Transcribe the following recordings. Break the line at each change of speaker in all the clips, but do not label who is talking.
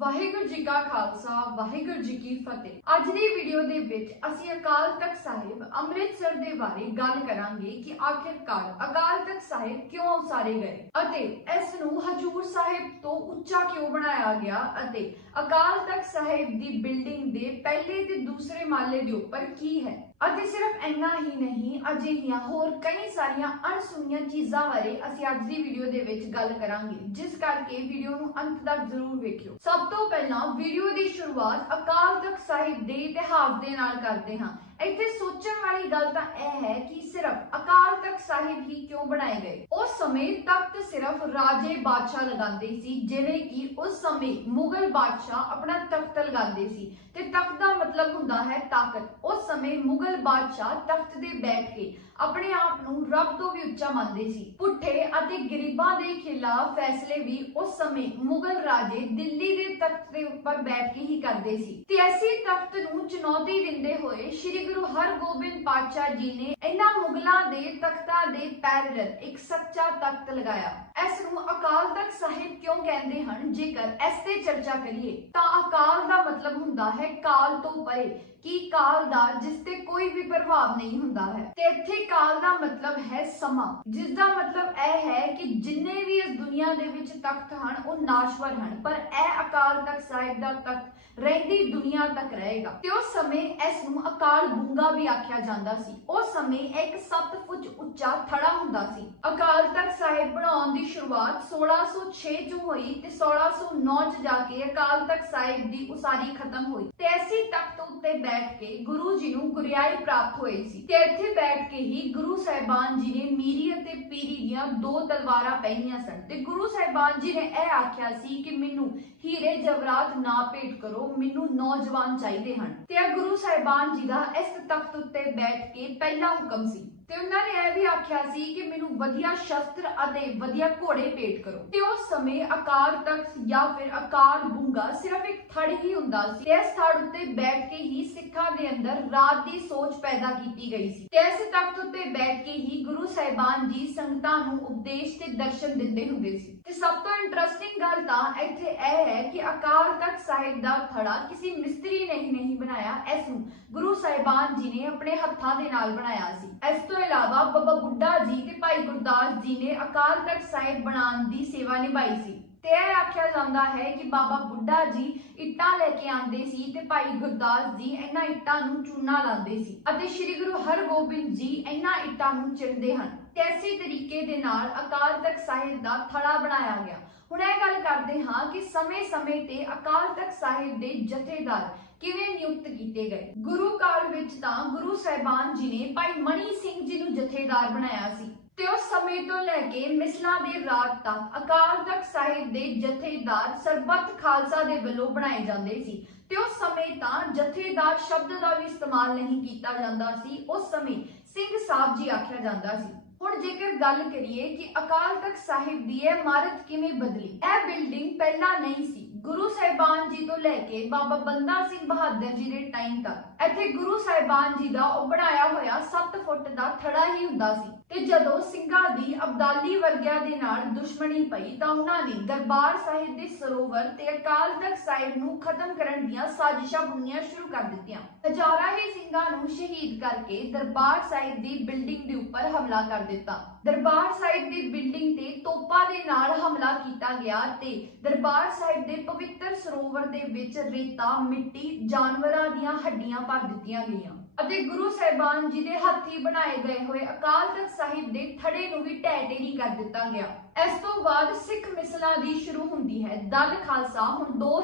ਵਾਹਿਗੁਰੂ ਜੀ ਕਾ ਖਾਲਸਾ, ਵਾਹਿਗੁਰੂ ਜੀ ਕੀ ਫਤਿਹ। ਅੱਜ ਦੀ ਵੀਡੀਓ ਦੇ ਵਿੱਚ ਅਸੀਂ ਅਕਾਲ ਤਖਤ ਸਾਹਿਬ ਅੰਮ੍ਰਿਤਸਰ ਦੇ ਬਾਰੇ ਗੱਲ ਕਰਾਂਗੇ ਕਿ ਆਖਿਰਕਾਰ ਅਕਾਲ ਤਖਤ ਸਾਹਿਬ ਕਿਉਂ ਉਸਾਰੇ ਗਏ ਅਤੇ ਇਸ ਨੂੰ ਹਜੂਰ ਸਾਹਿਬ ਤੋਂ ਉੱਚਾ ਕਿਉਂ ਬਣਾਇਆ ਗਿਆ ਅਤੇ ਅਕਾਲ ਤਖਤ ਸਾਹਿਬ ਦੀ ਬਿਲਡਿੰਗ ਦੇ ਪਹਿਲੇ ਤੇ ਦੂਸਰੇ ਮਾਲੇ ਦੇ ਉੱਪਰ ਕੀ ਹੈ। ਅਤੇ ਸਿਰਫ ਇੰਨਾ ਹੀ ਨਹੀਂ, ਅਜਿਹੀਆਂ ਹੋਰ ਕਈ ਸਾਰੀਆਂ ਅਣਸੁਣੀਆਂ ਚੀਜ਼ਾਂ ਬਾਰੇ ਅਸੀਂ ਅੱਜ ਦੀ ਵੀਡੀਓ ਦੇ ਵਿੱਚ ਗੱਲ ਕਰਾਂਗੇ, ਜਿਸ ਕਰਕੇ ਵੀਡੀਓ ਨੂੰ ਅੰਤ ਤੱਕ ਜ਼ਰੂਰ ਵੇਖਿਓ। ਸਭ ਤੋਂ ਪਹਿਲਾਂ ਵੀਡੀਓ ਦੀ ਸ਼ੁਰੂਆਤ ਅਕਾਲ ਤਖਤ ਸਾਹਿਬ ਦੇ ਇਤਿਹਾਸ ਦੇ ਨਾਲ ਕਰਦੇ ਹਾਂ। ਇੱਥੇ ਸੋਚਣ ਵਾਲੀ ਗੱਲ ਤਾਂ ਇਹ ਹੈ ਕਿ ਸਿਰਫ ਅਕਾਲ ਤਖਤ ਸਾਹਿਬ ਹੀ ਕਿਉਂ ਬਣਾਏ ਗਏ? ਉਸ ਸਮੇਂ ਤਖਤ ਸਿਰਫ ਰਾਜੇ ਬਾਦਸ਼ਾਹ ਲਗਾਉਂਦੇ ਸੀ, ਜਿਵੇਂ ਕਿ ਉਸ ਸਮੇਂ ਮੁਗਲ ਬਾਦਸ਼ਾਹ ਆਪਣਾ ਤਖਤ ਲਗਾਉਂਦੇ ਸੀ। ਤੇ ਤਖਤ ਦਾ ਮਤਲਬ ਹੁੰਦਾ ਹੈ ਤਾਕਤ। ਉਸ ਸਮੇਂ ਮੁਗਲ ਬਾਦਸ਼ਾਹ ਤਖਤ ਦੇ ਬੈਠ ਕੇ ਆਪਣੇ ਆਪ ਨੂੰ ਰੱਬ ਤੋਂ ਵੀ ਉੱਚਾ ਮੰਨਦੇ ਸੀ। ਪੁੱਠੇ ਅਤੇ ਗਰੀਬਾਂ ਦੇ ਖਿਲਾਫ ਫੈਸਲੇ ਵੀ ਉਸ ਸਮੇਂ ਮੁਗਲ ਰਾਜੇ ਦਿੱਲੀ ਦੇ ਤਖਤ ਦੇ ਉੱਪਰ ਬੈਠ ਕੇ ਹੀ ਕਰਦੇ ਸੀ। ਤੇ ਐਸੀ ਤਖਤ ਨੂੰ ਚੁਣੌਤੀ ਦਿੰਦੇ ਹੋਏ ਸ੍ਰੀ ਗੁਰੂ ਹਰਗੋਬਿੰਦ ਪਾਤਸ਼ਾਹ ਜੀ ਨੇ ਇਹਨਾਂ ਮੁਗਲਾਂ ਦੇ ਤਖਤਾਂ ਦੇ ਪੈਰਲਲ ਇੱਕ ਸੱਚਾ ਤਖਤ ਲਗਾਇਆ। ਇਸ ਨੂੰ ਅਕਾਲ ਤਖਤ ਸਾਹਿਬ ਕਿਉਂ ਕਹਿੰਦੇ ਹਨ? ਜੇਕਰ ਇਸ ਤੇ ਚਰਚਾ ਕਰੀਏ, ਤਾਂ ਅਕਾਲ ਦਾ ਮਤਲਬ ਹੁੰਦਾ ਹੈ ਕਾਲ ਤੋਂ ਪਰੇ। ਕੀ ਕਾਲ ਦਾ, ਜਿਸ ਤੇ ਕੋਈ ਵੀ ਪ੍ਰਭਾਵ ਨਹੀਂ ਹੁੰਦਾ ਹੈ। ਤੇ ਇੱਥੇ ਕਾਲ ਦਾ ਮਤਲਬ ਹੈ ਸਮਾਂ। ਜਿਸ ਦਾ ਮਤਲਬ ਇਹ ਹੈ ਕਿ ਜਿੰਨੇ ਵੀ ਇਸ ਦੁਨੀਆ ਦੇ ਵਿੱਚ ਤਖਤ ਹਨ, ਉਹ ਨਾਸ਼ਵਰ ਹਨ। ਪਰ ਇਹ ਅਕਾਲ ਤਖਤ ਸਾਹਿਬ ਦਾ ਤਖਤ ਰਹਿੰਦੀ ਦੁਨੀਆ ਤੱਕ ਰਹੇਗਾ। ਤੇ ਉਸ ਸਮੇਂ ਇਸ ਨੂੰ ਅਕਾਲ ਬੁੰਗਾ ਵੀ ਆਖਿਆ ਜਾਂਦਾ ਸੀ। ਉਸ ਸਮੇਂ ਇੱਕ 7 ਫੁੱਟ ਉੱਚਾ ਥੜਾ ਹੁੰਦਾ ਸੀ। ਅਕਾਲ ਤਖਤ ਸਾਹਿਬ ਬਣਾਉਣ ਦੀ ਸ਼ੁਰੂਆਤ 1606 ਚ ਹੋਈ ਤੇ 1609 ਚ ਜਾ ਕੇ ਅਕਾਲ ਤਖਤ ਸਾਹਿਬ ਦੀ ਉਸਾਰੀ ਖਤਮ ਹੋਈ। ਤੇ ਐਸੀ ਤਖਤ ਉੱਤੇ ਬੈਠ ਕੇ ਗੁਰੂ ਜੀ ਨੂੰ ਗੁਰਿਆਈ ਪ੍ਰਾਪਤ ਹੋਈ ਸੀ ਤੇ ਇੱਥੇ ਬੈਠ ਕੇ ਹੀ ਗੁਰੂ ਸਾਹਿਬਾਨ ਜੀ ਨੇ ਮੀਰੀ ਅਤੇ ਪੀਰੀ ਦੀਆਂ ਦੋ ਤਲਵਾਰਾਂ ਪਹਿਨੀਆਂ ਸਨ ਤੇ ਗੁਰੂ ਸਾਹਿਬਾਨ ਜੀ ਨੇ ਇਹ ਆਖਿਆ ਸੀ ਕਿ ਮੈਨੂੰ ਹੀਰੇ ਜਵਰਾਤ ਨਾ ਭੇਟ ਕਰੋ, ਮੈਨੂੰ ਨੌਜਵਾਨ ਚਾਹੀਦੇ ਹਨ। ਤੇ ਇਹ ਗੁਰੂ ਸਾਹਿਬਾਨ ਜੀ ਦਾ ਇਸ ਤਖਤ ਉੱਤੇ ਬੈਠ ਕੇ ਪਹਿਲਾ ਹੁਕਮ ਸੀ। ਤੇ ਉਹਨਾਂ ਨੇ ਇਹ ਵੀ ਆਖਿਆ ਸੀ ਕਿ ਮੈਨੂੰ ਵਧੀਆ ਸ਼ਸਤਰ ਅਤੇ ਵਧੀਆ ਘੋੜੇ ਭੇਟ ਕਰੋ। ਤੇ ਉਸ ਸਮੇਂ ਅਕਾਲ ਤਖਤ ਜਾਂ ਫਿਰ ਅਕਾਲ ਬੁੰਗਾ ਸਿਰਫ ਇੱਕ ਥੜ ਹੀ ਹੁੰਦਾ ਸੀ। ਤੇ ਇਸ ਥੜ ਉੱਤੇ ਬੈਠ ਕੇ ਹੀ ਸਿੱਖਾਂ ਦੇ ਅੰਦਰ ਰਾਤ ਦੀ ਸੋਚ ਪੈਦਾ ਕੀਤੀ ਗਈ ਸੀ। ਤੇ ਇਸ ਤਖਤ ਉੱਤੇ ਬੈਠ ਕੇ ਹੀ ਗੁਰੂ ਸਾਹਿਬਾਨ ਜੀ ਸੰਗਤਾਂ ਨੂੰ ਉਪਦੇਸ਼ ਤੇ ਦਰਸ਼ਨ ਦਿੰਦੇ ਹੁੰਦੇ ਸੀ। ਤੇ ਸਭ ਤੋਂ ਇੰਟਰਸਟਿੰਗ ਗੱਲ ਤਾਂ ਇੱਥੇ ਇਹ ਹੈ ਕਿ ਅਕਾਲ ਤਖਤ ਸਾਹਿਬ ਦਾ ਥੜਾ ਕਿਸੇ ਮਿਸਤਰੀ ਨੇ ਹੀ ਨਹੀਂ ਬਣਾਇਆ। ਇਸ ਨੂੰ ਗੁਰੂ ਸਾਹਿਬਾਨ ਜੀ ਨੇ ਆਪਣੇ ਹੱਥਾਂ ਦੇ ਨਾਲ ਬਣਾਇਆ ਸੀ। ਇਸ ਤੋਂ ਇਲਾਵਾ ਬਾਬਾ ਬੁੱਢਾ ਜੀ ਤੇ ਭਾਈ ਗੁਰਦਾਸ ਜੀ ਨੇ ਅਕਾਲ ਤਖਤ ਸਾਹਿਬ ਬਣਾਉਣ ਦੀ ਸੇਵਾ ਨਿਭਾਈ ਸੀ। ਤੇ ਇਹ ਆਖਿਆ ਜਾਂਦਾ ਹੈ ਕਿ ਬਾਬਾ ਬੁੱਢਾ ਜੀ ਇੱਟਾਂ ਲੈ ਕੇ ਆਉਂਦੇ ਸੀ ਤੇ ਭਾਈ ਗੁਰਦਾਸ ਜੀ ਇਹਨਾਂ ਇੱਟਾਂ ਨੂੰ ਚੂਨਾ ਲਾਉਂਦੇ ਸੀ ਅਤੇ ਸ੍ਰੀ ਗੁਰੂ ਹਰਗੋਬਿੰਦ ਜੀ ਇਹਨਾਂ ਇੱਟਾਂ ਨੂੰ ਚਿਣਦੇ ਹਨ। ਤੇ ਇਸੇ ਤਰੀਕੇ ਦੇ ਨਾਲ ਅਕਾਲ ਤਖਤ ਸਾਹਿਬ ਦਾ ਥੜਾ ਬਣਾਇਆ ਗਿਆ। ਹੁਣ ਇਹ ਗੱਲ ਕਰਦੇ ਹਾਂ ਕਿ ਸਮੇਂ-ਸਮੇਂ ਤੇ ਅਕਾਲ ਤਖਤ ਸਾਹਿਬ ਦੇ ਜਥੇਦਾਰ ਕਿਵੇਂ ਨਿਯੁਕਤ ਕੀਤੇ ਗਏ? ਗੁਰੂ ਕਾਲ ਵਿੱਚ ਤਾਂ ਗੁਰੂ ਸਾਹਿਬਾਨ ਜੀ ਨੇ ਭਾਈ ਮਣੀ ਸਿੰਘ ਜੀ ਨੂੰ ਜਥੇਦਾਰ ਬਣਾਇਆ ਸੀ ਤੇ ਉਸ ਸਮੇਂ ਤੋਂ ਲੈ ਕੇ ਮਿਸਲਾਂ ਦੇ ਰਾਤ ਤੱਕ ਅਕਾਲ ਤਖਤ ਸਾਹਿਬ ਦੇ ਜਥੇਦਾਰ ਸਰਬੱਤ ਖਾਲਸਾ ਦੇ ਵੱਲੋਂ ਬਣਾਏ ਜਾਂਦੇ ਸੀ ਤੇ ਉਸ ਸਮੇਂ ਤਾਂ ਜਥੇਦਾਰ ਸ਼ਬਦ ਦਾ ਵੀ ਇਸਤੇਮਾਲ ਨਹੀਂ ਕੀਤਾ ਜਾਂਦਾ ਸੀ, ਉਸ ਸਮੇਂ ਸਿੰਘ ਸਾਹਿਬ ਜੀ ਆਖਿਆ ਜਾਂਦਾ ਸੀ। ਹੁਣ ਜੇਕਰ ਗੱਲ ਕਰੀਏ ਕਿ ਅਕਾਲ ਤਖਤ ਸਾਹਿਬ ਦੀ ਇਹ ਇਮਾਰਤ ਕਿਵੇਂ ਬਦਲੀ? ਇਹ ਬਿਲਡਿੰਗ ਪਹਿਲਾਂ ਨਹੀਂ ਸੀ। ਗੁਰੂ ਸਾਹਿਬਾਨ ਜੀ ਤੋਂ ਲੈ ਕੇ ਬਾਬਾ ਬੰਦਾ ਸਿੰਘ ਬਹਾਦਰ ਜੀ ਦੇ ਟਾਈਮ ਤੱਕ, ਇੱਥੇ ਗੁਰੂ ਸਾਹਿਬਾਨ ਜੀ ਦਾ ਉਹ ਬਣਾਇਆ ਹੋਇਆ 7 ਫੁੱਟ ਦਾ ਥੜਾ ਹੀ ਹੁੰਦਾ ਸੀ। ਤੇ ਜਦੋਂ ਸਿੰਘਾਂ ਦੀ ਅਬਦਾਲੀ ਵਰਗਿਆਂ ਦੇ ਨਾਲ ਦੁਸ਼ਮਣੀ ਪਈ ਤਾਂ ਉਹਨਾਂ ਨੇ ਦਰਬਾਰ ਸਾਹਿਬ ਦੇ ਸਰੋਵਰ ਤੇ ਅਕਾਲ ਤਖਤ ਸਾਹਿਬ ਨੂੰ ਖਤਮ ਕਰਨ ਦੀਆਂ ਸਾਜ਼ਿਸ਼ਾਂ ਬੁਣਨੀਆਂ ਸ਼ੁਰੂ ਕਰ ਦਿੱਤੀਆਂ। ਹਜ਼ਾਰਾਂ ਹੀ ਸਿੰਘਾਂ ਨੂੰ ਸ਼ਹੀਦ ਕਰਕੇ ਦਰਬਾਰ ਸਾਹਿਬ ਦੀ ਬਿਲਡਿੰਗ ਦੇ ਉੱਪਰ ਹਮਲਾ ਕਰ ਦਿੱਤਾ। ਦਰਬਾਰ ਸਾਹਿਬ ਦੀ ਬਿਲਡਿੰਗ ਤੇ ਤੋਪਾਂ ਦੇ ਨਾਲ ਹਮਲਾ ਕੀਤਾ ਗਿਆ ਤੇ ਦਰਬਾਰ ਸਾਹਿਬ ਦੇ ਪਵਿੱਤਰ ਸਰੋਵਰ ਦੇ ਵਿੱਚ ਰੇਤਾ, ਮਿੱਟੀ, ਜਾਨਵਰਾਂ ਦੀਆਂ ਹੱਡੀਆਂ ਭਰ ਦਿੱਤੀਆਂ ਗਈਆਂ। ਅਤੇ ਗੁਰੂ ਸਾਹਿਬਾਨ ਜੀ ਦੇ ਹੱਥੀ ਬਣਾਏ ਗਏ ਹੋਏ ਅਕਾਲ ਤਖਤ ਸਾਹਿਬ ਦੇ ਥੜੇ ਨੂੰ ਵੀ ਢਹਿ ਢੇਰੀ ਕਰ ਦਿੱਤਾ ਗਿਆ। ਇਸ ਤੋਂ ਬਾਅਦ ਸਿੱਖ ਮਿਸਲਾਂ ਦੀ ਸ਼ੁਰੂ ਹੁੰਦੀ ਹੈ। ਦਲ ਖਾਲਸਾ ਹੁਣ ਦੋ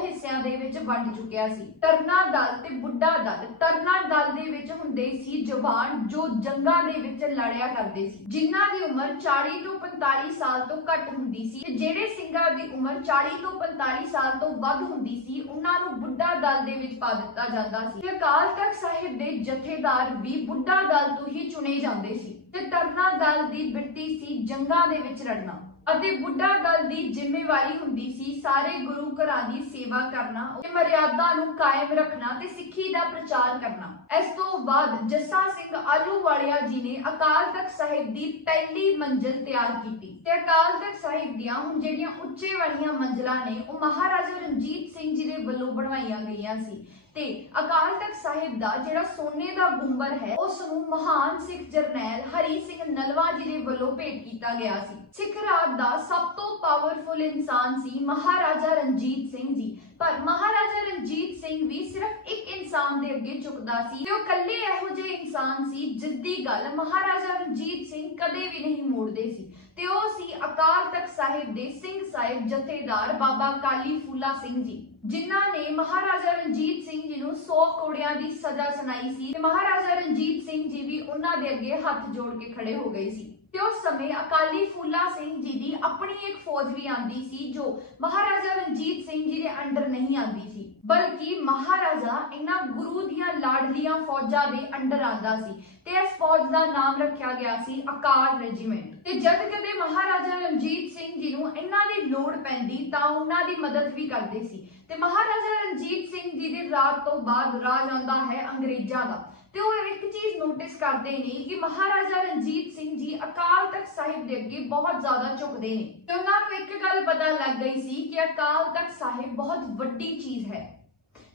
ਵਿੱਚ ਵੰਡ ਚੁੱਕਿਆ ਸੀ। ਤਰਨਾ ਦਲ ਤੇ ਬੁੱਢਾ ਦਲ ਤਰਨਾ ਦਲ ਦੇ ਵਿੱਚ ਹੁੰਦੇ ਸੀ ਜਵਾਨ ਜੋ ਜੰਗਾਂ ਦੇ ਵਿੱਚ ਲੜਿਆ ਕਰਦੇ ਸੀ। ਜਿਨ੍ਹਾਂ ਦੀ ਉਮਰ 40 ਤੋਂ 45 ਸਾਲ ਤੋਂ ਘੱਟ ਹੁੰਦੀ ਸੀ ਤੇ ਜਿਹੜੇ ਸਿੰਘਾਂ ਦੀ ਉਮਰ 40 ਤੋਂ 45 ਸਾਲ ਤੋਂ ਵੱਧ ਹੁੰਦੀ ਸੀ, ਉਹਨਾਂ ਨੂੰ ਬੁੱਢਾ ਦਲ ਦੇ ਵਿੱਚ ਪਾ ਦਿੱਤਾ ਜਾਂਦਾ ਸੀ। ਤੇ ਅਕਾਲ ਤਖਤ ਸਾਹਿਬ ਦੇ ਜਥੇਦਾਰ ਵੀ ਬੁੱਢਾ ਦਲ ਤੋਂ ਹੀ ਚੁਣੇ ਜਾਂਦੇ ਸੀ ਤੇ ਤਰਨਾ ਦਲ ਦੀ ਬਿਰਤੀ ਸੀ ਜੰਗਾਂ ਦੇ ਵਿੱਚ ਲੜਨਾ। ਅਤੇ ਬੁੱਢਾ ਦਲ ਦੀ ਜ਼ਿੰਮੇਵਾਰੀ ਹੁੰਦੀ ਸੀ ਸਾਰੇ ਗੁਰੂ ਘਰਾਂ ਦੀ ਸੇਵਾ ਕਰਨਾ, ਤੇ ਮਰਿਆਦਾ ਨੂੰ ਕਾਇਮ ਰੱਖਣਾ ਤੇ ਸਿੱਖੀ ਦਾ ਪ੍ਰਚਾਰ ਕਰਨਾ। ਇਸ ਤੋਂ ਬਾਅਦ ਜੱਸਾ ਸਿੰਘ ਆਲੂਵਾਲੀਆ ਜੀ ਨੇ ਅਕਾਲ ਤਖਤ ਸਾਹਿਬ ਦੀ ਪਹਿਲੀ ਮੰਜ਼ਿਲ ਤਿਆਰ ਕੀਤੀ। ਤੇ ਅਕਾਲ ਤਖਤ ਸਾਹਿਬ ਦੀਆਂ ਹੁਣ ਜਿਹੜੀਆਂ ਉੱਚੇ ਵਾਲੀਆਂ ਮੰਜ਼ਲਾਂ ਨੇ, ਉਹ ਮਹਾਰਾਜਾ ਰਣਜੀਤ ਸਿੰਘ ਜੀ ਦੇ ਵੱਲੋਂ ਬਣਵਾਈਆਂ ਗਈਆਂ ਸੀ। ਤੇ ਅਕਾਲ ਤਖਤ ਸਾਹਿਬ ਦਾ ਜਿਹੜਾ ਸੋਨੇ ਦਾ ਗੁੰਬਰ ਹੈ, ਉਸ ਨੂੰ ਮਹਾਨ ਸਿੱਖ ਜਰਨੈਲ ਹਰੀ ਸਿੰਘ ਨਲਵਾ ਜੀ ਦੇ ਵੱਲੋਂ ਭੇਟ ਕੀਤਾ ਗਿਆ ਸੀ। ਸਿੱਖ ਰਾਜ ਦਾ ਸਭ ਤੋਂ ਪਾਵਰਫੁਲ ਇਨਸਾਨ ਸੀ ਮਹਾਰਾਜਾ ਰਣਜੀਤ ਸਿੰਘ ਜੀ। ਪਰ ਮਹਾਰਾਜਾ ਰਣਜੀਤ ਸਿੰਘ ਵੀ ਸਿਰਫ ਇੱਕ ਇਨਸਾਨ ਦੇ ਅੱਗੇ ਝੁਕਦਾ ਸੀ ਤੇ ਉਹ ਇਕੱਲੇ ਇਹੋ ਜਿਹੇ ਇਨਸਾਨ ਸੀ ਜਿਸ ਦੀ ਗੱਲ ਮਹਾਰਾਜਾ ਰਣਜੀਤ ਸਿੰਘ ਕਦੇ ਵੀ ਨਹੀਂ ਮੋੜਦੇ ਸੀ। ਤੇ ਉਹ ਸੀ ਅਕਾਲ ਤਖਤ ਸਾਹਿਬ ਦੇ ਸਿੰਘ ਸਾਹਿਬ ਜਥੇਦਾਰ ਬਾਬਾ ਕਾਲੀ ਫੂਲਾ ਸਿੰਘ ਜੀ। ਜਿਨ੍ਹਾਂ ਨੇ ਮਹਾਰਾਜਾ ਰਣਜੀਤ ਸਿੰਘ ਜੀ ਨੂੰ 100 ਕੋੜਿਆਂ ਦੀ ਸਜ਼ਾ ਸੁਣਾਈ ਸੀ ਤੇ ਮਹਾਰਾਜਾ ਰਣਜੀਤ ਸਿੰਘ ਜੀ ਵੀ ਉਹਨਾਂ ਦੇ ਅੱਗੇ ਹੱਥ ਜੋੜ ਕੇ ਖੜੇ ਹੋ ਗਏ ਸੀ। ਤੇ ਉਸ ਸਮੇਂ ਅਕਾਲੀ ਫੂਲਾ ਸਿੰਘ ਜੀ ਦੀ ਆਪਣੀ ਇੱਕ ਫੌਜ ਵੀ ਆਂਦੀ ਸੀ ਜੋ ਮਹਾਰਾਜਾ ਰਣਜੀਤ ਸਿੰਘ ਜੀ ਦੇ ਅੰਡਰ ਨਹੀਂ ਆਂਦੀ ਸੀ, ਬਲਕਿ ਮਹਾਰਾਜਾ ਇਹਨਾਂ ਗੁਰੂ ਦੀਆਂ ਲਾਡਲੀਆਂ ਫੌਜਾਂ ਦੇ ਅੰਡਰ ਆਂਦਾ ਸੀ ਤੇ ਇਸ ਫੌਜ ਦਾ ਨਾਮ ਰੱਖਿਆ ਗਿਆ ਸੀ ਅਕਾਲ ਰੈਜੀਮੈਂਟ। ਤੇ ਜਦ ਕਦੇ ਮਹਾਰਾਜਾ ਰਣਜੀਤ ਸਿੰਘ ਜੀ ਨੂੰ ਇਹਨਾਂ ਦੀ ਲੋੜ ਪੈਂਦੀ ਤਾਂ ਉਹਨਾਂ ਦੀ ਮਦਦ ਵੀ ਕਰਦੇ ਸੀ। ਤੇ ਮਹਾਰਾਜਾ ਰਣਜੀਤ ਸਿੰਘ ਜੀ ਦੇ ਰਾਜ ਤੋਂ ਬਾਅਦ ਰਾਜ ਆਉਂਦਾ ਹੈ ਅੰਗਰੇਜ਼ਾਂ ਦਾ। ਤੇ ਉਹ ਇੱਕ ਚੀਜ਼ ਨੋਟਿਸ ਕਰਦੇ ਨੇ ਕਿ ਮਹਾਰਾਜਾ ਰਣਜੀਤ ਸਿੰਘ ਜੀ ਅਕਾਲ ਤਖਤ ਸਾਹਿਬ ਦੇ ਅੱਗੇ ਬਹੁਤ ਜ਼ਿਆਦਾ ਝੁਕਦੇ ਨੇ। ਤੇ ਉਹਨਾਂ ਨੂੰ ਇੱਕ ਗੱਲ ਪਤਾ ਲੱਗ ਗਈ ਸੀ ਕਿ ਅਕਾਲ ਤਖਤ ਸਾਹਿਬ ਬਹੁਤ ਵੱਡੀ ਚੀਜ਼ ਹੈ।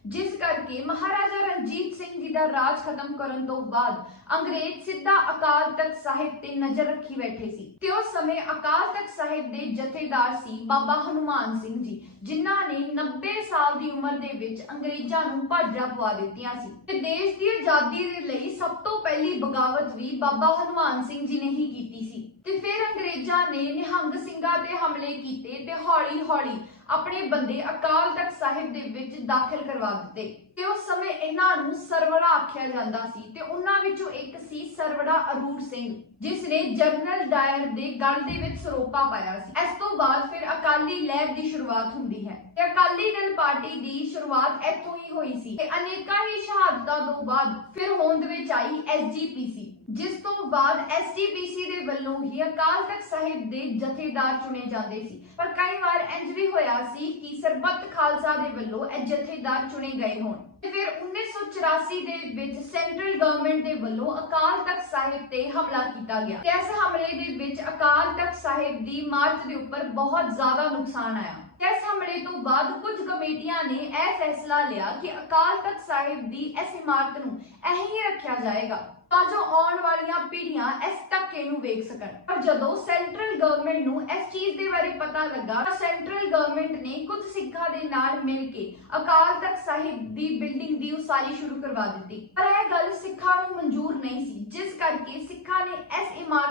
ਜਿਸ ਕਰਕੇ ਮਹਾਰਾਜਾ ਰਣਜੀਤ ਸਿੰਘ ਜੀ ਦਾ ਰਾਜ ਖਤਮ ਕਰਨ ਤੋਂ ਬਾਅਦ ਅੰਗਰੇਜ਼ ਸਿੱਧਾ ਅਕਾਲ ਤਖਤ ਸਾਹਿਬ ਤੇ ਨਜ਼ਰ ਰੱਖੀ ਬੈਠੇ ਸੀ ਤੇ ਉਸ ਸਮੇਂ ਅਕਾਲ ਤਖਤ ਸਾਹਿਬ ਦੇ ਜਥੇਦਾਰ ਸੀ ਬਾਬਾ ਹਨੂਮਾਨ ਸਿੰਘ ਜੀ, ਜਿਨ੍ਹਾਂ ਨੇ 90 ਸਾਲ ਦੀ ਉਮਰ ਦੇ ਵਿੱਚ ਅੰਗਰੇਜ਼ਾਂ ਨੂੰ ਭਾਜੜਾ ਪਵਾ ਦਿੱਤੀਆਂ ਸੀ। ਤੇ ਦੇਸ਼ ਦੀ ਆਜ਼ਾਦੀ ਦੇ ਲਈ ਸਭ ਤੋਂ ਪਹਿਲੀ ਬਗਾਵਤ ਵੀ ਬਾਬਾ ਹਨੂਮਾਨ ਸਿੰਘ ਜੀ ਨੇ ਹੀ ਕੀਤੀ ਸੀ। ਤੇ ਫਿਰ ਅੰਗਰੇਜ਼ਾਂ ਨੇ ਨਿਹੰਗ ਸਿੰਘਾਂ ਤੇ ਹਮਲੇ ਕੀਤੇ ਤੇ ਹੌਲੀ-ਹੌਲੀ ਆਪਣੇ ਬੰਦੇ ਅਕਾਲ ਤਖਤ ਸਾਹਿਬ ਦੇ ਵਿੱਚ ਦਾਖਲ ਕਰਵਾ ਦਿੱਤੇ। ਤੇ ਉਸ ਸਮੇਂ ਇਹਨਾਂ ਨੂੰ ਸਰਵੜਾ ਆਖਿਆ ਜਾਂਦਾ ਸੀ ਤੇ ਉਹਨਾਂ ਵਿੱਚੋਂ ਇੱਕ ਸੀ ਸਰਵੜਾ ਅਰੂਰ ਸਿੰਘ, ਜਿਸ ਨੇ ਜਨਰਲ ਡਾਇਰ ਦੇ ਗਲ ਦੇ ਵਿੱਚ ਸਰੋਪਾ ਪਾਇਆ ਸੀ। ਇਸ ਤੋਂ ਬਾਅਦ ਫਿਰ ਅਕਾਲੀ ਲਹਿਰ ਦੀ ਸ਼ੁਰੂਆਤ ਹੁੰਦੀ ਤੇ ਅਕਾਲੀ ਦਲ ਪਾਰਟੀ ਦੀ ਸ਼ੁਰੂਆਤ ਇੱਥੋਂ ਹੀ ਹੋਈ ਸੀ ਤੇ ਅਨੇਕਾਂ ਹੀ ਸ਼ਹਾਦਤਾਂ ਤੋਂ ਬਾਅਦ ਫਿਰ ਹੋਂਦ ਵਿੱਚ ਆਈ ਐਸਜੀਪੀਸੀ ਜਿਸ ਤੋਂ ਬਾਅਦ ਐਸਜੀਪੀਸੀ ਦੇ ਵੱਲੋਂ ਹੀ ਅਕਾਲ ਤਖਤ ਸਾਹਿਬ ਦੇ ਜਥੇਦਾਰ ਚੁਣੇ ਜਾਂਦੇ ਸੀ। ਪਰ ਕਈ ਵਾਰ ਇੰਜ ਵੀ ਹੋਇਆ ਸੀ ਕਿ ਸਰਬੱਤ ਖਾਲਸਾ ਦੇ ਵੱਲੋਂ ਇਹ ਜਥੇਦਾਰ ਚੁਣੇ ਗਏ ਹੋਣ। ਤੇ ਫਿਰ 1984 ਦੇ ਵਿੱਚ ਸੈਂਟਰਲ ਗਵਰਨਮੈਂਟ ਦੇ ਵੱਲੋਂ ਅਕਾਲ ਤਖਤ ਸਾਹਿਬ ਤੇ ਹਮਲਾ ਕੀਤਾ ਗਿਆ। ਤੇ ਇਸ ਹਮਲੇ ਦੇ ਵਿੱਚ ਅਕਾਲ ਤਖਤ ਸਾਹਿਬ ਦੀ ਇਮਾਰਤ ਦੇ ਉੱਪਰ ਬਹੁਤ ਜ਼ਿਆਦਾ ਨੁਕਸਾਨ ਆਇਆ। ਤੇ ਹਮਲੇ ਤੋਂ ਬਾਅਦ ਕੁਝ ਕਮੇਟੀਆਂ ਨੇ ਇਹ ਫੈਸਲਾ ਲਿਆ ਕਿ ਅਕਾਲ ਤਖਤ ਸਾਹਿਬ ਦੀ ਇਸ ਇਮਾਰਤ ਨੂੰ ਐਂ ਰੱਖਿਆ ਜਾਏਗਾ ਤਾਂ ਜੋ ਆਉਣ ਵਾਲੀਆਂ ਪੀੜ੍ਹੀਆਂ ਇਸ ਧੱਕੇ ਨੂੰ ਵੇਖ ਸਕਣ। ਪਰ ਜਦੋਂ ਸੈਂਟਰਲ ਗਵਰਨਮੈਂਟ ਨੂੰ ਇਸ ਚੀਜ਼ ਦੇ ਬਾਰੇ ਪਤਾ ਲੱਗਾ, ਤਾਂ ਸੈਂਟਰਲ ਗਵਰਨਮੈਂਟ ਨੇ ਕੁਝ ਸਿੱਖਾਂ ਦੇ ਨਾਲ ਮਿਲ ਕੇ ਅਕਾਲ ਤਖਤ ਸਾਹਿਬ ਦੀ ਬਿਲਡਿੰਗ ਦੀ ਉਸਾਰੀ ਸ਼ੁਰੂ ਕਰਵਾ ਦਿੱਤੀ। ਪਰ ਇਹ ਗੱਲ ਸਿੱਖਾਂ ਨੂੰ ਮਨਜ਼ੂਰ ਨਹੀਂ ਸੀ, ਜਿਸ ਕਰਕੇ ਸਿੱਖਾਂ ਨੇ ਇਸ ਇਮਾਰਤ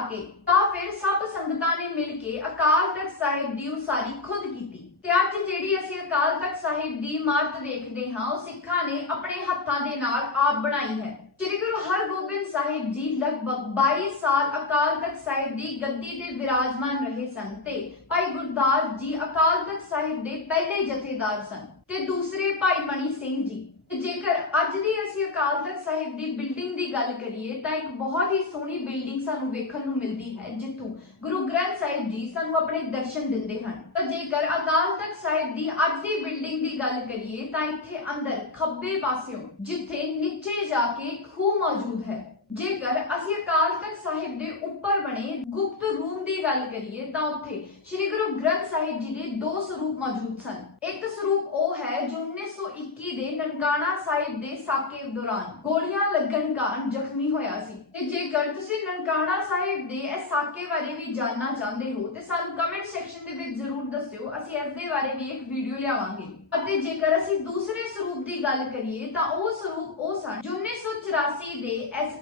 ਕੇ, ਤਾਂ ਫਿਰ ਸਭ ਸੰਗਤਾਂ ਨੇ ਮਿਲ ਕੇ ਅਕਾਲ ਤਖਤ ਸਾਹਿਬ ਦੀ ਉਸਾਰੀ ਖੁਦ ਕੀਤੀ। ਤੇ ਅੱਜ ਜਿਹੜੀ ਅਸੀਂ ਅਕਾਲ ਤਖਤ ਸਾਹਿਬ ਦੀ ਇਮਾਰਤ ਦੇਖਦੇ ਹਾਂ, ਉਹ ਸਿੱਖਾਂ ਨੇ ਆਪਣੇ ਹੱਥਾਂ ਦੇ ਨਾਲ ਆਪ ਬਣਾਈ ਹੈ। ਸ੍ਰੀ ਗੁਰੂ ਹਰਗੋਬਿੰਦ ਸਾਹਿਬ ਜੀ ਲਗਭਗ 22 ਸਾਲ ਅਕਾਲ ਤਖਤ ਸਾਹਿਬ ਦੀ ਗੱਦੀ ਤੇ ਵਿਰਾਜਮਾਨ ਰਹੇ ਸਨ ਤੇ ਭਾਈ ਗੁਰਦਾਸ ਜੀ ਅਕਾਲ ਤਖਤ ਸਾਹਿਬ ਦੇ ਪਹਿਲੇ ਜਥੇਦਾਰ ਸਨ। ਤੇ ਦੂਸਰੇ ਭਾਈ ਮਣੀ ਸਿੰਘ ਜੀ। ਜੇਕਰ ਅੱਜ ਦੀ ਅਸੀਂ ਅਕਾਲ ਤਖਤ ਸਾਹਿਬ ਦੀ ਬਿਲਡਿੰਗ ਦੀ ਗੱਲ ਕਰੀਏ, ਤਾਂ ਇੱਕ ਬਹੁਤ ਹੀ ਸੋਹਣੀ ਬਿਲਡਿੰਗ ਸਾਨੂੰ ਵੇਖਣ ਨੂੰ ਮਿਲਦੀ ਹੈ ਜਿੱਥੋਂ ਗੁਰੂ ਗ੍ਰੰਥ ਸਾਹਿਬ ਜੀ ਸਾਨੂੰ ਆਪਣੇ ਦਰਸ਼ਨ ਦਿੰਦੇ ਹਨ। ਤਾਂ ਜੇਕਰ ਅਕਾਲ ਤਖਤ ਸਾਹਿਬ ਦੀ ਅੱਜ ਦੀ ਬਿਲਡਿੰਗ ਦੀ ਗੱਲ ਕਰੀਏ, ਤਾਂ ਇੱਥੇ ਅੰਦਰ ਖੱਬੇ ਪਾਸਿਓਂ ਜਿੱਥੇ ਨੀਚੇ ਜਾ ਕੇ ਖੂਹ ਮੌਜੂਦ ਹੈ। ਜੇਕਰ ਅਸੀਂ ਅਕਾਲ ਤਖਤ ਸਾਹਿਬ ਦੇ ਉੱਪਰ ਬਣੇ ਗੁਪਤ ਰੂਮ ਦੀ ਗੱਲ ਕਰੀਏ ਤਾਂ ਉੱਥੇ ਸ੍ਰੀ ਗੁਰੂ ਗ੍ਰੰਥ ਸਾਹਿਬ ਜੀ ਦੇ ਦੋ ਸਰੂਪ ਮੌਜੂਦ ਸਨ। ਇੱਕ ਸਰੂਪ ਉਹ ਹੈ ਜੋ 1921 ਦੇ ਨਨਕਾਣਾ ਸਾਹਿਬ ਦੇ ਸਾਕੇ ਦੌਰਾਨ ਗੋਲੀਆਂ ਲੱਗਣ ਕਾਰਨ ਜ਼ਖਮੀ ਹੋਇਆ ਸੀ। ਤੇ ਜੇਕਰ ਤੁਸੀਂ ਨਨਕਾਣਾ ਸਾਹਿਬ ਦੇ ਇਸ ਸਾਕੇ ਬਾਰੇ ਵੀ ਜਾਣਨਾ ਚਾਹੁੰਦੇ ਹੋ, ਤੇ ਸਾਨੂੰ ਕਮੈਂਟ ਸੈਕਸ਼ਨ ਦੇ ਵਿੱਚ ਜ਼ਰੂਰ ਦੱਸਿਓ। ਅਸੀਂ ਇਸ ਦੇ ਬਾਰੇ ਵੀ ਇੱਕ ਵੀਡੀਓ ਲਿਆਵਾਂਗੇ। ਅਤੇ ਜੇਕਰ ਅਸੀਂ ਦੂਸਰੇ ਸਰੂਪ ਦੀ ਗੱਲ ਕਰੀਏ, ਤਾਂ ਉਹ ਸਰੂਪ ਉਹ ਸਨ ਜੋ 1984 ਦੇ ਇਸ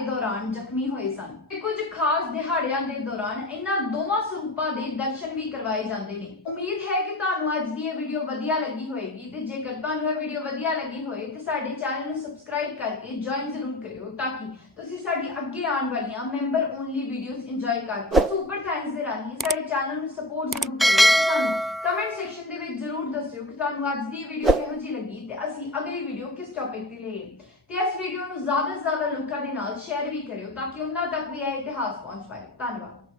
ਦੌਰਾਨ ਜ਼ਖਮੀ ਹੋਏ ਸਨ ਤੇ ਕੁਝ ਖਾਸ ਦਿਹਾੜਿਆਂ ਦੇ ਦੌਰਾਨ ਇਹਨਾਂ ਦੋਵਾਂ ਸਰੂਪਾਂ ਦੇ ਦਰਸ਼ਨ ਵੀ ਕਰਵਾਏ ਜਾਂਦੇ ਨੇ। ਉਮੀਦ ਹੈ ਕਿ ਤੁਹਾਨੂੰ ਅੱਜ ਦੀ ਇਹ ਵੀਡੀਓ ਵਧੀਆ ਲੱਗੀ ਹੋਵੇਗੀ ਤੇ ਜੇਕਰ ਤੁਹਾਨੂੰ ਇਹ ਵੀਡੀਓ ਵਧੀਆ ਲੱਗੀ ਹੋਏ ਤੇ ਸਾਡੇ ਚੈਨਲ ਨੂੰ ਸਬਸਕ੍ਰਾਈਬ ਕਰਕੇ ਜੁਆਇਨ ਜ਼ਰੂਰ ਕਰਿਓ ਤਾਂ ਕਿ ਤੁਸੀਂ ਸਾਡੀ ਅੱਗੇ ਆਉਣ ਵਾਲੀਆਂ ਮੈਂਬਰ ਓਨਲੀ ਵੀਡੀਓਜ਼ ਇੰਜੋਏ ਕਰ ਸੁਪਰ ਥੈਂਕਸ ਦੇ ਰਾਹੀਂ ਸਾਡੇ ਚੈਨਲ ਨੂੰ ਸਪੋਰਟ ਜ਼ਰੂਰ ਕਰਿਓ। ਸਾਨੂੰ ਕਮੈਂਟ ਸੈਕਸ਼ਨ ਦੇ ਵਿੱਚ ਜ਼ਰੂਰ ਦੱਸਿਓ ਕਿ ਤੁਹਾਨੂੰ ਅੱਜ ਦੀ ਵੀਡੀਓ ਕਿਹੋ ਜਿਹੀ ਲੱਗੀ ਤੇ ਅਸੀਂ ਅਗਲੀ ਵੀਡੀਓ ਕਿਸ ਟੌਪਿਕ ਤੇ ਲਈਏ ਤੇ ਇਸ ਵੀਡੀਓ ਨੂੰ ਜ਼ਿਆਦਾ ਤੋਂ ਜ਼ਿਆਦਾ ਲੋਕਾਂ ਦੇ ਨਾਲ ਸ਼ੇਅਰ ਵੀ ਕਰਿਓ ਤਾਂ ਕਿ ਉਹਨਾਂ ਤੱਕ ਵੀ ਇਹ ਇਤਿਹਾਸ ਪਹੁੰਚ ਪਾਏ। ਧੰਨਵਾਦ।